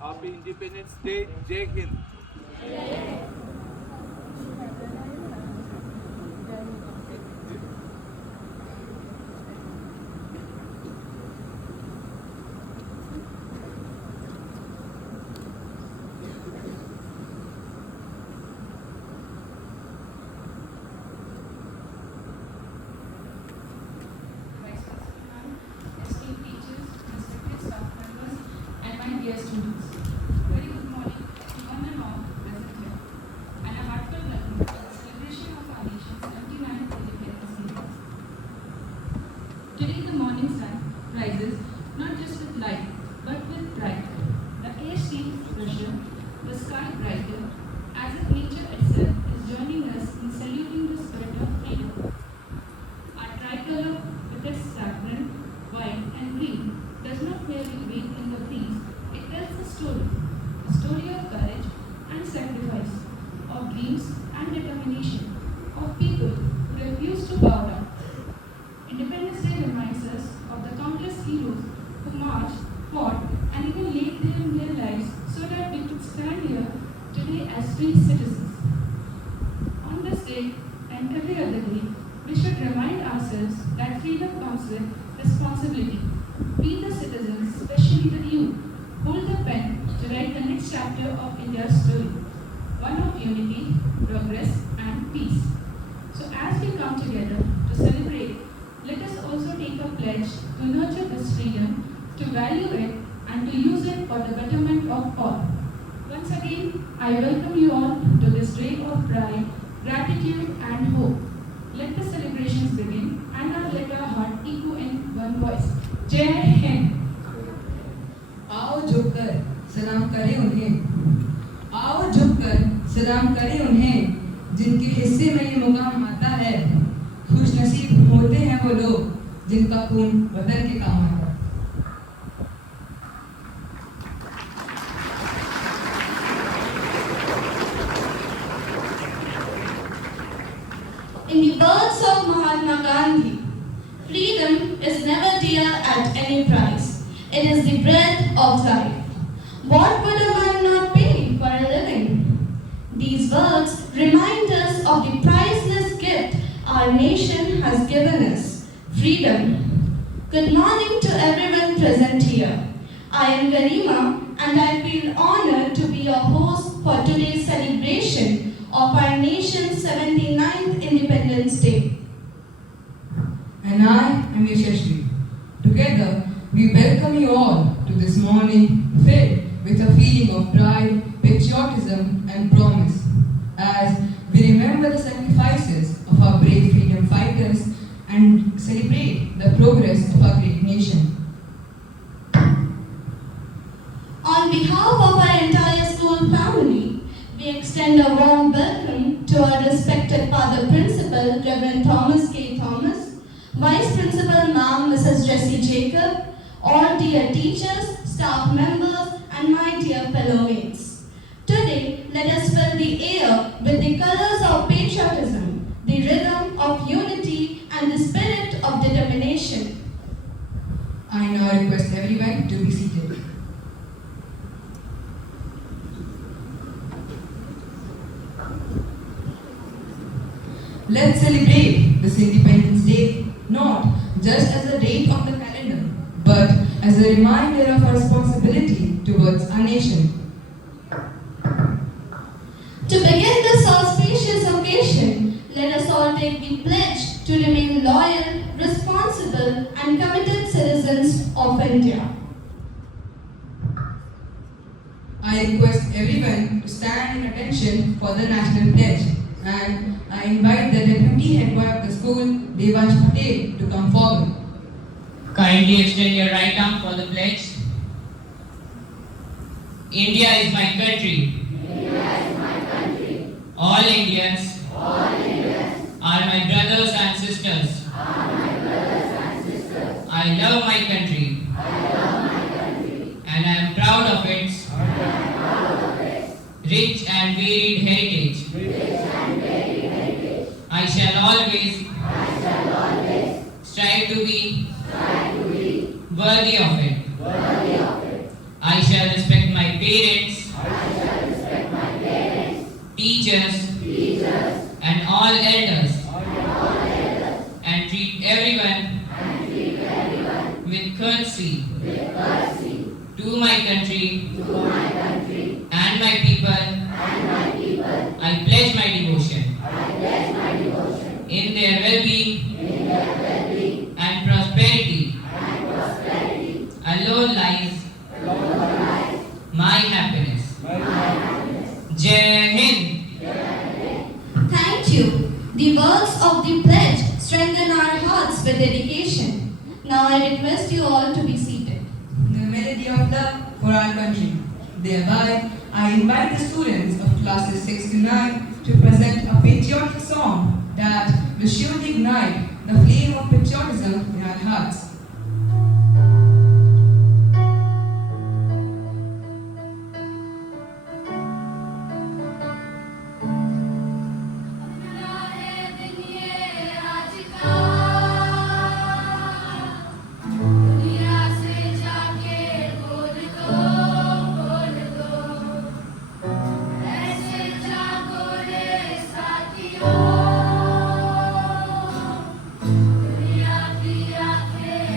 Happy Independence Day. Jai Hind. Esteemed teachers, respected staff members, and my dear students. Very good morning to one and all present here, and a heartfelt welcome to the celebration of our nation's 79th Independence Day. Today the morning sun rises not just with light, but with pride. The air seems fresher, the sky brighter, as if nature itself is joining us in saluting the spirit of freedom. Our tricolor, with its saffron, white, and green, does not merely wave in the breeze, it tells a story of courage and sacrifice, of dreams and determination, of people who refuse to bow down. Independence Day reminds us of the countless heroes who marched, fought, and even laid down their lives so that we could stand here today as free citizens. On this day and every other day, we should remind ourselves that freedom comes with responsibility. We, the citizens, especially the youth, hold the pen to write the next chapter of India's story, one of unity, progress, and peace. So, as we come together to celebrate, let us also take a pledge to nurture this freedom, to value it, and to use it for the betterment of all. Once again, I welcome you all to this day of pride, gratitude, and hope. Let the celebrations begin, and now let our heart echo in one voice. Jai Hind. आओ झुककर सलाम करें उन्हें, आओ झुककर सलाम करें उन्हें, जिनके हिस्से में ये मुकाम आता है। खुश नसीब होते हैं वो लोग जिनका खून वतन के काम आता है। In the words of Mahatma Gandhi, freedom is never dear at any price. It is the breath of life. What would a man not pay for a living? These words remind us of the priceless gift our nation has given us, freedom. Good morning to everyone present here. I am Garima and I feel honored to be your host for today's celebration of our nation's 79th Independence Day. And I am Yashashri. Together, we welcome you all to this morning filled with a feeling of pride, patriotism, and promise, as we remember the sacrifices of our brave freedom fighters and celebrate the progress of our great nation. On behalf of our entire school family, we extend a warm welcome to our respected Father Principal, Reverend Thomas K. Thomas, Vice Principal Ma'am Mrs. Jessie Jacob, all dear teachers, staff members, and my dear fellow mates. Today, let us fill the air with the colors of patriotism, the rhythm of unity, and the spirit of determination. I now request everyone to be seated. Let's celebrate this Independence Day not just as a date on the calendar, but as a reminder of our responsibility towards our nation. To begin this auspicious occasion, let us all take the pledge to remain loyal, responsible, and committed citizens of India. I request everyone to stand in attention for the national pledge, and I invite the deputy head boy of the school, Devansh Patel, to come forward. Kindly extend your right arm for the pledge. India is my country. All Indians are my brothers and sisters. I love my country. And I am proud of its rich and varied heritage. I shall always strive to be worthy of it. I shall respect my parents, teachers, and all elders, and treat everyone with courtesy to my country and my people. I pledge my devotion in their well-being and prosperity. Alone lies my happiness. Jai Hind. Thank you. The words of the pledge strengthen our hearts with dedication. Now I request you all to be seated. The melody of love for our country. Thereby, I invite the students of classes 6 to 9 to present a patriotic song that will surely ignite the flame of patriotism in our hearts. दुनिया की आंखें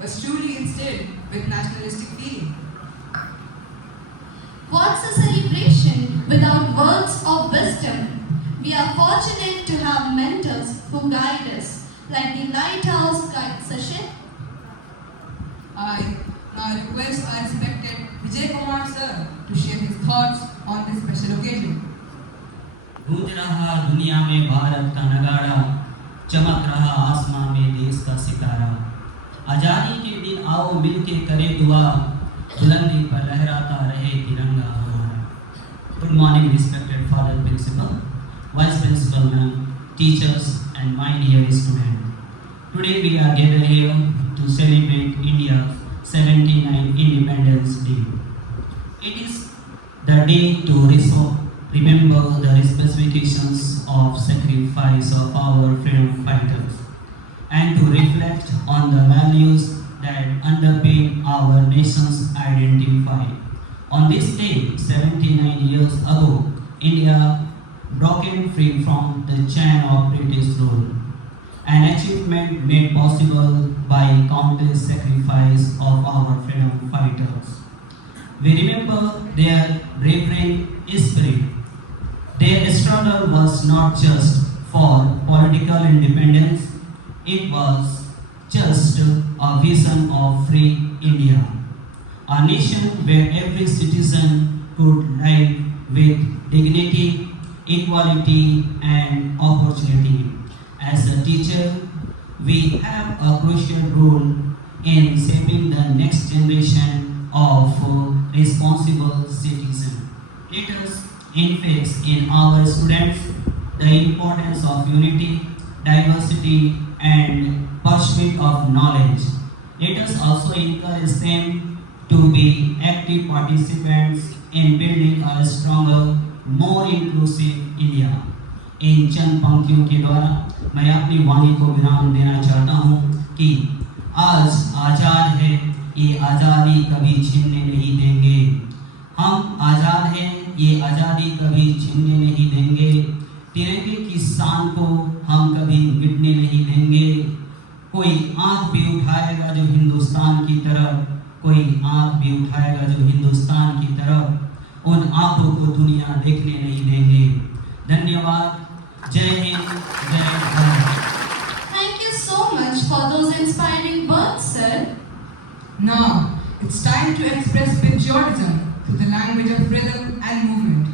was truly instilled with nationalistic feeling. What's a celebration without words of wisdom? We are fortunate to have mentors who guide us, like the Lighthouse Guide session. I now request our respected Vijay Kumar sir to share his thoughts on this special occasion. गूंज रहा दुनिया में भारत का नगाड़ा, चमक रहा आसमां में देश का सितारा। आजादी के दिन आओ मिलके करें दुआ, बुलंदी पर लहराता रहे तिरंगा हमारा। Good morning, respected Father Principal, Vice Principal Ma'am, teachers, and my dear students. Today we are gathered here to celebrate India's 79th Independence Day. It is the day to remember the specifications of sacrifice of our freedom fighters and to reflect on the values that underpin our nation's identity. On this day, 79 years ago, India broken free from the chain of British rule, an achievement made possible by countless sacrifice of our freedom fighters. We remember their bravery spirit. Their struggle was not just for political independence, it was just a vision of free India, a nation where every citizen could live with dignity, equality, and opportunity. As a teacher, we have a crucial role in shaping the next generation of responsible citizens. Let us infuse in our students the importance of unity, diversity, and pursuit of knowledge. Let us also encourage them to be active participants in building a stronger, more inclusive India. इन चंद पंक्तियों के द्वारा मैं अपनी वाणी को विराम देना चाहता हूँ कि आज आज़ाद है, ये आज़ादी कभी छीनने नहीं देंगे। हम आज़ाद हैं, ये आज़ादी कभी छीनने नहीं देंगे। तिरंगे की शान को हम कभी मिटने नहीं देंगे। कोई आँख भी उठाएगा जो हिंदुस्तान की तरफ, कोई आँख भी उठाएगा जो हिंदुस्तान की तरफ, उन आँखों को दुनिया देखने नहीं देंगे। धन्यवाद। जय हिंद, जय Bharat. Thank you so much for those inspiring words, sir. Now, it's time to express patriotism through the language of rhythm and movement.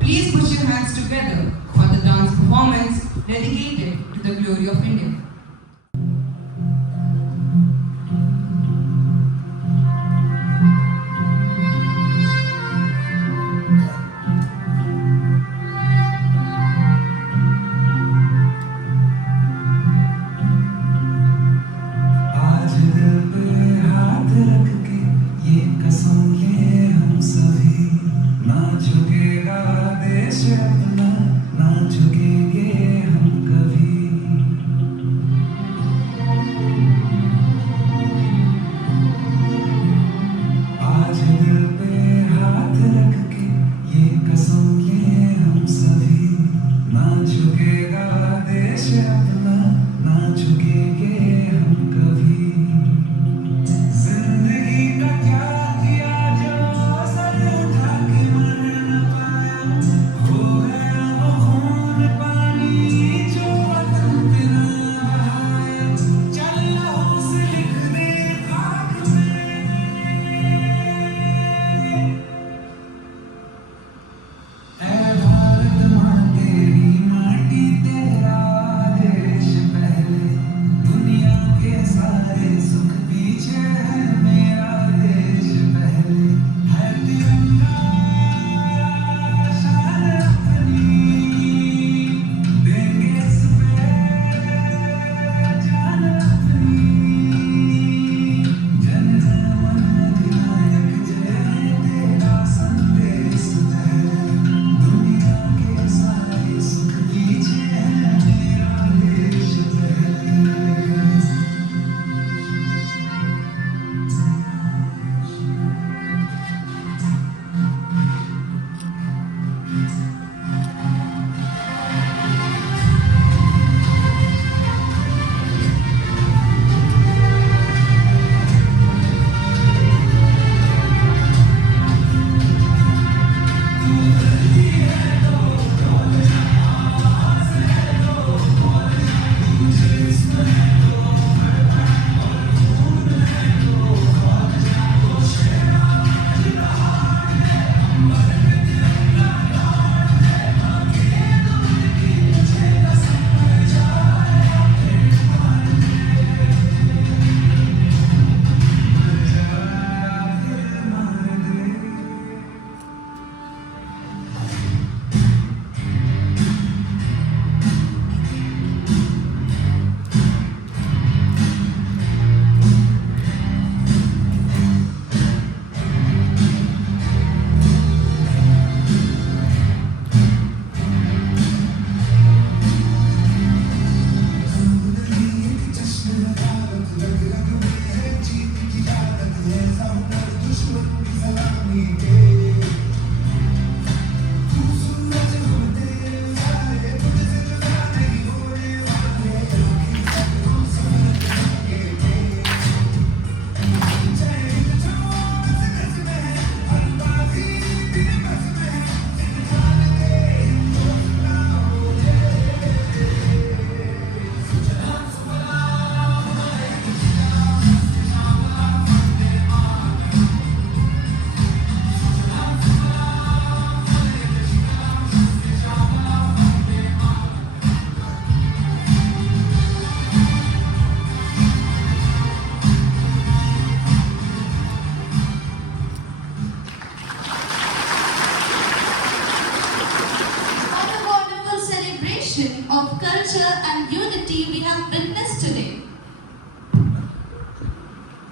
Please put your hands together for the dance performance dedicated to the glory of India. आज दिल पे हाथ रख के ये कसम ले हम सभी, ना झुकेगा देश अपना, ना झुकेंगे हम कभी।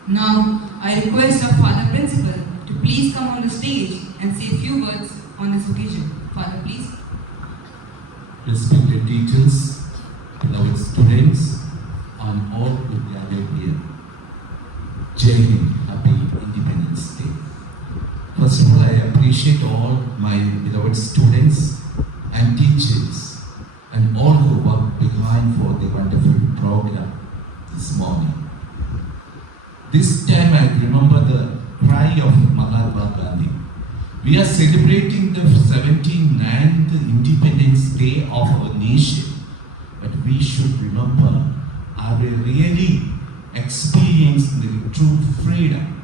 Now, I request our Father Principal to please come on the stage and say a few words on this occasion. Father, please. Respected teachers, beloved students, and all who gathered here. Jai Hind, Happy Independence Day. First of all, I appreciate all my beloved students and teachers and all who worked behind for the wonderful program this morning. This time I remember the cry of Mahatma Gandhi. We are celebrating the 79th Independence Day of our nation, but we should remember, are we really experiencing the true freedom?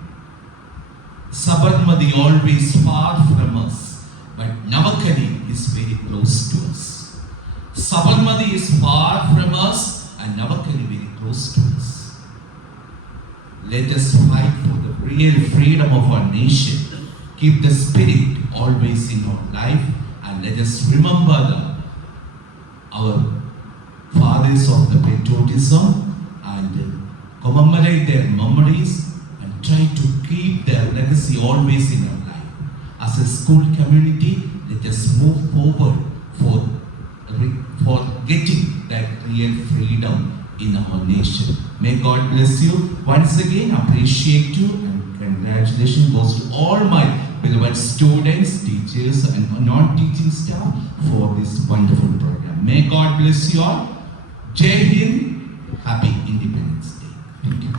Sabarmati always far from us, but Navakali is very close to us. Sabarmati is far from us and Navakali very close to us. Let us fight for the real freedom of our nation. Keep the spirit always in our life and let us remember our fathers of the patriotism and commemorate their memories and try to keep their legacy always in our life. As a school community, let us move forward for getting that real freedom in our nation. May God bless you. Once again, appreciate you and congratulations goes to all my beloved students, teachers and non-teaching staff for this wonderful program. May God bless you all. Jai Hind, Happy Independence Day. Thank you.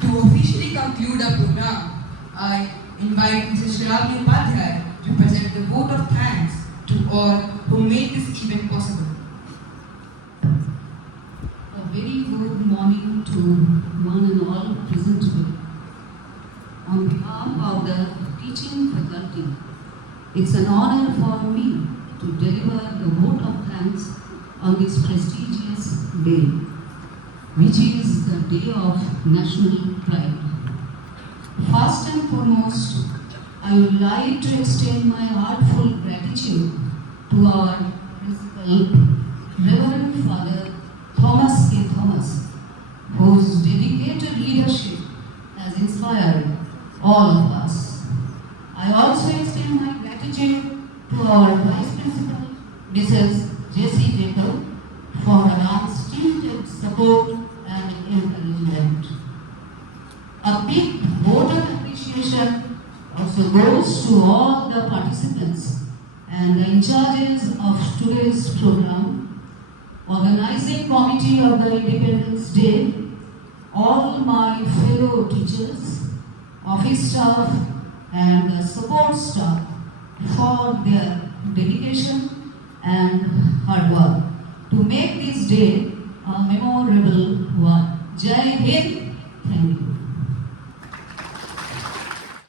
To officially conclude our program, I invite Mrs. Shalini Upadhyay to present the vote of thanks to all who made this event possible. A very good morning to one and all present here. On behalf of the teaching faculty, it's an honor for me to deliver the vote of thanks on this prestigious day, which is the day of national pride. First and foremost, I would like to extend my heartfelt gratitude to our principal, Reverend Father Thomas K. Thomas, whose dedicated leadership has inspired all of us. I also extend my gratitude to our Vice Principal, Mrs. Jessie Jacob, for her unstinted support and encouragement. A big vote of appreciation also goes to all the participants and the in charges of today's program, organizing committee of the Independence Day, all my fellow teachers, office staff and the support staff for their dedication and hard work to make this day a memorable one. Jai Hind.